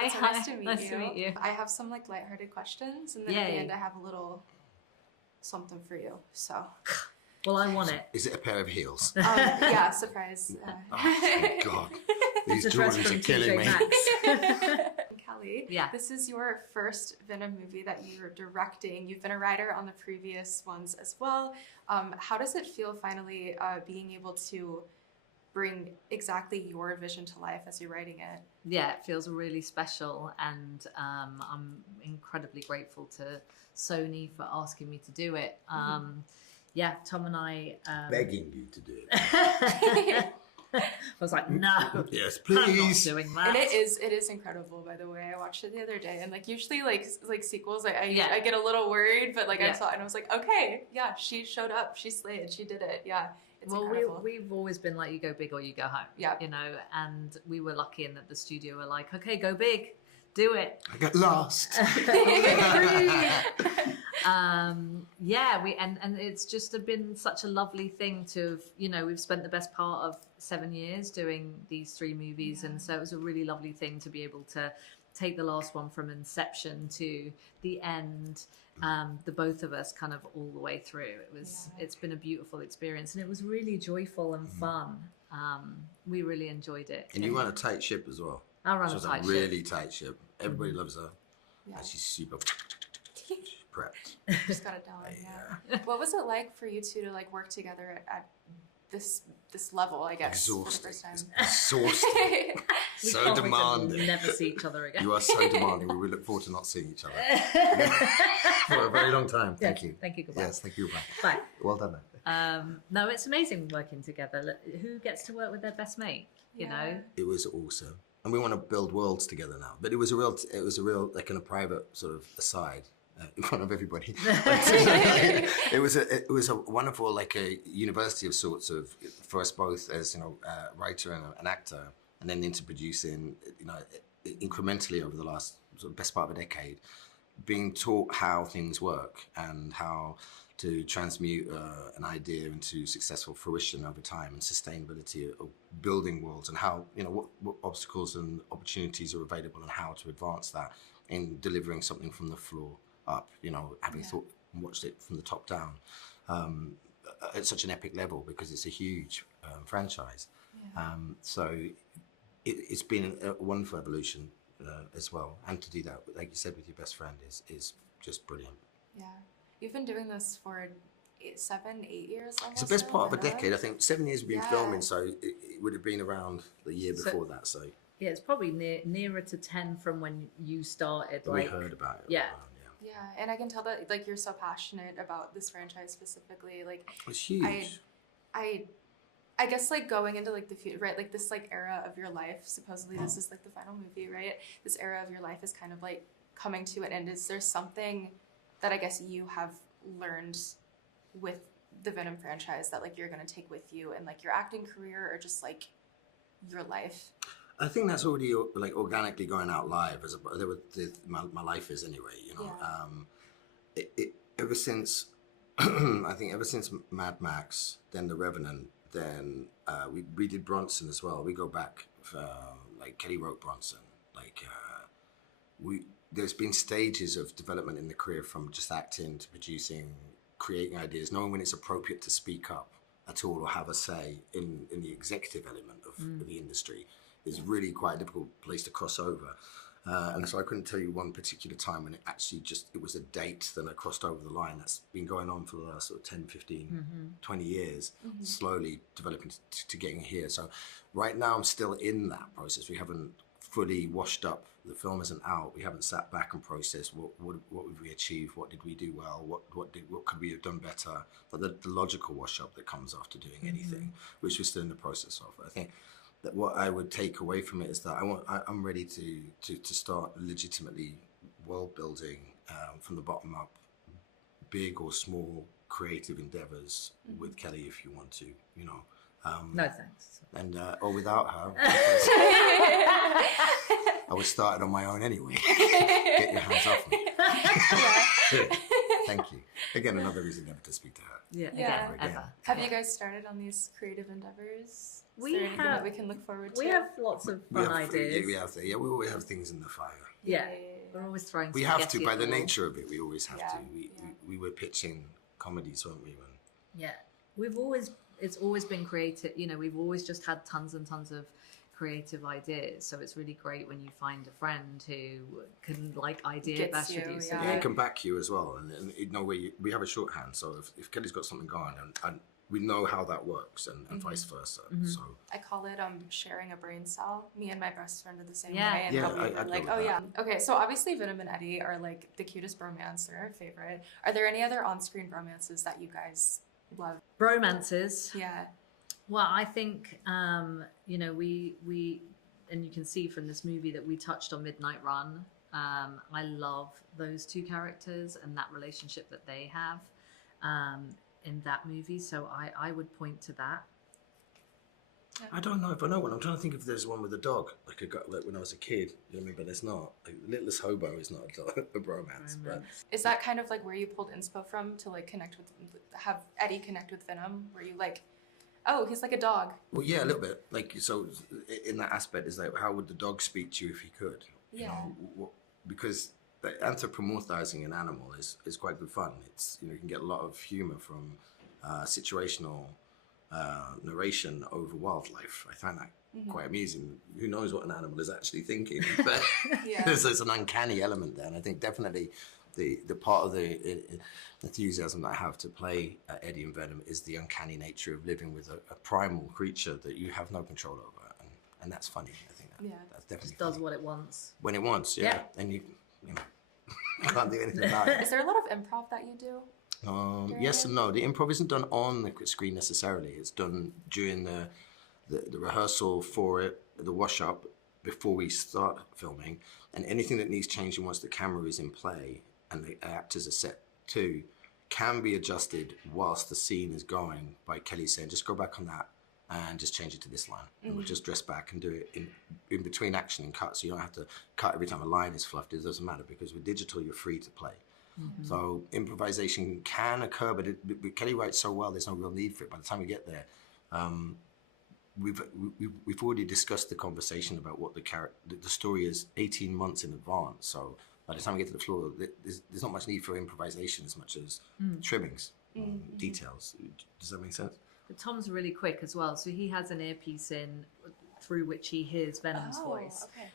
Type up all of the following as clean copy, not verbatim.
Hi. So nice to meet Nice you. to meet you. I have some like lighthearted questions, and then at the end I have a little something for you. So. Well, I want it. Is it a pair of heels? Yeah, surprise. Oh, thank God. These Jordans are killing me. Kelly, Yeah. this is your first Venom movie that you're directing. You've been a writer on the previous ones as well. How does it feel finally being able to bring exactly your vision to life as you're writing it? Yeah, it feels really special, and I'm incredibly grateful to Sony for asking me to do it. Yeah, Tom and I... Begging you to do it. I was like, no, Yes, I'm not please. doing that. And it is incredible, by the way. I watched it the other day, and like usually like sequels, I get a little worried, but like I saw it and I was like, okay, yeah, she showed up, she slayed, she did it, yeah. It's incredible. We've always been like, you go big or you go home. Yeah. You know, and we were lucky in that the studio were like, okay, go big, do it. I got lost. Yeah, and it's just been such a lovely thing to have, you know, we've spent the best part of 7 years doing these 3 movies, and so it was a really lovely thing to be able to take the last one from inception to the end, the both of us kind of all the way through. It's been a beautiful experience, and it was really joyful and fun. We really enjoyed it. And you run a tight ship as well. I run She a was tight a ship. really tight ship. Everybody loves her. Yeah. And she's super prepped. Just got it down. Yeah. What was it like for you two to like work together at this level? I guess Exhausting. for the first time. It's exhausting. We So can't wait to demanding. never see each other again. You are so demanding. We look forward to not seeing each other for a very long time. Thank you. Thank you. Goodbye. Yes, thank you. Bye. Bye. Well done. Man. No, it's amazing working together. Who gets to work with their best mate? You know. It was awesome, and we want to build worlds together now. But it was a real like in a private sort of aside. In front of everybody, it was a wonderful like a university of sorts of for us both as writer and an actor, and then into producing incrementally over the last sort of best part of a decade, being taught how things work and how to transmute an idea into successful fruition over time and sustainability of building worlds, and how what obstacles and opportunities are available and how to advance that in delivering something from the floor up, having thought and watched it from the top down at such an epic level, because it's a huge franchise. So it's been a wonderful evolution as well, and to do that, like you said, with your best friend is just brilliant. Yeah, you've been doing this for 7, 8 years almost. It's the best now, part of a yeah? decade. I think 7 years we've been filming, so it would have been around the year before that. So yeah, it's probably nearer to 10 from when you started. we heard about it. Yeah. Yeah, and I can tell that like you're so passionate about this franchise specifically. Like It's huge. I guess like going into like the future, right? Like this like era of your life. Supposedly this is like the final movie, right? This era of your life is kind of like coming to an end. Is there something that I guess you have learned with the Venom franchise that like you're gonna take with you in like your acting career or just like your life? I think that's already like organically going out live my life is anyway. Ever since ever since Mad Max, then The Revenant, then we did Bronson as well. We go back like Kelly wrote Bronson. Like there's been stages of development in the career, from just acting to producing, creating ideas, knowing when it's appropriate to speak up at all or have a say in the executive element of the industry. Is really quite a difficult place to cross over. And so I couldn't tell you one particular time when it actually it was a date that I crossed over the line. That's been going on for the last sort of 10, 15, 20 years, slowly developing to getting here. So right now I'm still in that process. We haven't fully washed up. The film isn't out. We haven't sat back and processed what would we achieve? What did we do well? What could we have done better? But the logical wash up that comes after doing anything, which we're still in the process of. I think that what I would take away from it is that I'm ready to start legitimately world building from the bottom up, big or small creative endeavors with Kelly, if you want to, No thanks. and or without her. I was started on my own anyway. Get your hands off me. Thank you. Again, another reason never to speak to her. Yeah, Yeah. again, ever. Have you guys started on these creative endeavors? Is We there anything have- that we can look forward to? We have lots of fun ideas. We always have things in the fire. Yeah. We're always throwing. We have to, spaghetti by at the wall. nature of it. We always have Yeah, to. yeah. We were pitching comedies, weren't we? Yeah, it's always been creative. You know, we've always just had tons and tons of creative ideas. So it's really great when you find a friend who can like idea Gets bash with you, you. So yeah. Yeah, it can back you as well, and you know we have a shorthand. So if Kelly's got something going, and we know how that works, and vice versa. So I call it sharing a brain cell. Me and my best friend are the same Yeah. way. And Yeah, how we I'd were go like, with oh that. yeah. Okay, so obviously Venom and Eddie are like the cutest bromance. They're our favorite. Are there any other on-screen bromances that you guys love? romances. Yeah. Well, I think you know we and you can see from this movie that we touched on Midnight Run. I love those two characters and that relationship that they have in that movie. So I would point to that. I don't know if I know one. I'm trying to think if there's one with a dog, like when I was a kid. You know what I mean? But it's not. Like, Littlest Hobo is not a bromance. But Is that kind of like where you pulled inspo from to like connect with, have Eddie connect with Venom? Where you like, oh, he's like a dog. well, yeah, a little bit. Like so, in that aspect, is like how would the dog speak to you if he could? You Yeah. know, because the anthropomorphizing an animal is quite good fun. It's you can get a lot of humor from situational narration over wildlife. I find that quite amusing. Who knows what an animal is actually thinking? But Yeah. there's an uncanny element there, and I think definitely the part of the enthusiasm that I have to play Eddie and Venom is the uncanny nature of living with a primal creature that you have no control over, and that's funny. I think that's definitely Just does funny. what it wants. When it wants, yeah, Yeah. and you know, can't do anything about it. Is there a lot of improv that you do? Yes and no. The improv isn't done on the screen necessarily. It's done during the rehearsal for it, the wash up before we start filming, and anything that needs changing once the camera is in play and the actors are set to can be adjusted whilst the scene is going by Kelly saying, just go back on that and just change it to this line. And we'll just dress back and do it in between action and cut. So you don't have to cut every time a line is fluffed. It doesn't matter because with digital, you're free to play. So improvisation can occur, but Kelly writes so well, there's no real need for it. By the time we get there, we've already discussed the conversation about what the story is 18 months in advance. So by the time we get to the floor, there's not much need for improvisation as much as trimmings, details. Does that make sense? But Tom's really quick as well. So he has an earpiece in through which he hears Venom's voice. Okay.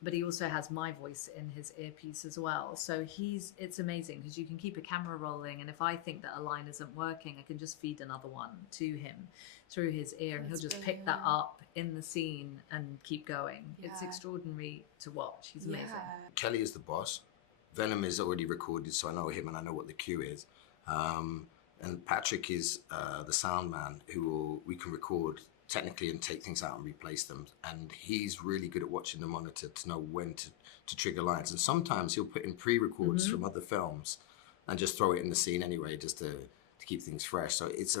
But he also has my voice in his earpiece as well. So it's amazing because you can keep a camera rolling, and if I think that a line isn't working, I can just feed another one to him through his ear, and he'll just pick that up in the scene and keep going. It's Yeah. extraordinary to watch. He's amazing. Yeah. Kelly is the boss. Venom is already recorded, so I know him and I know what the cue is. And Patrick is the sound man we can record technically and take things out and replace them. And he's really good at watching the monitor to know when to trigger lines. And sometimes he'll put in pre-records from other films and just throw it in the scene anyway, just to keep things fresh. So it's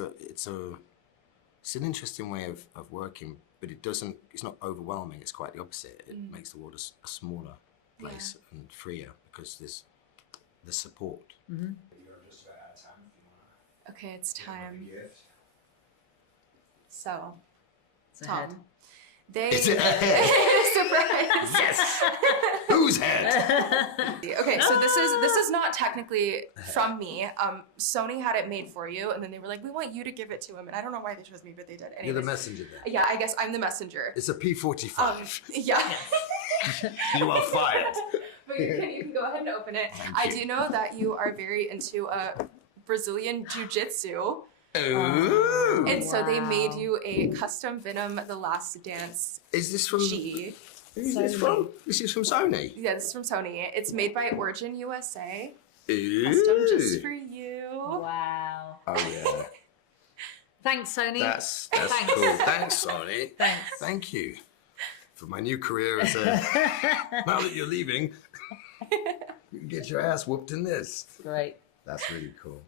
an interesting way of working, but it's not overwhelming. It's quite the opposite. It makes the world a smaller place and freer because there's support. Okay, it's time. So, It's ahead. Tom, they Is it ahead? surprise. Yes. Whose head? Okay, so this is not technically from me. Sony had it made for you, and then they were like, "We want you to give it to him." And I don't know why they chose me, but they did. You're Anyways, the messenger then. yeah, I guess I'm the messenger. It's a P45. Yeah. You are fired. But you can go ahead and open it. Thank I you. do know that you are very into Brazilian jiu-jitsu. Ooh. And so they made Wow. you a custom Venom The Last Dance Is this from? gi. Who's this from? This is from Sony. Yeah, this is from Sony. It's made by Origin USA. Ooh. Custom just for you. Wow. Oh yeah. Thanks, Sony. That's Thanks. cool. Thanks, Sony. Thanks. Thank you for my new career as a. Now that you're leaving, you can get your ass whooped in this. Great. That's really cool.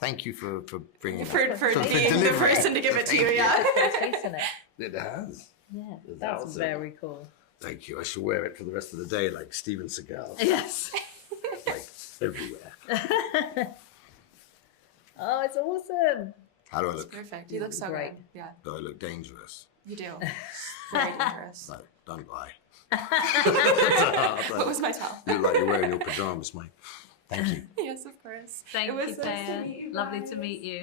Thank you for bringing For that. the delivering. person to give it to you, Thank yeah. Isn't it? It has. Yeah. That's That's awesome. very cool. Thank you. I should wear it for the rest of the day, like Steven Seagal. Yes. Like everywhere. Oh, it's awesome. How do I It's look? perfect. You look so Great. great. Yeah, Do I look dangerous? you do. Very dangerous. Like, don't lie. What was my tell? You look like you're wearing your pajamas, mate. Thank you. Yes, of course. Thank It was you, nice to Taya. meet you Lovely to guys. meet you.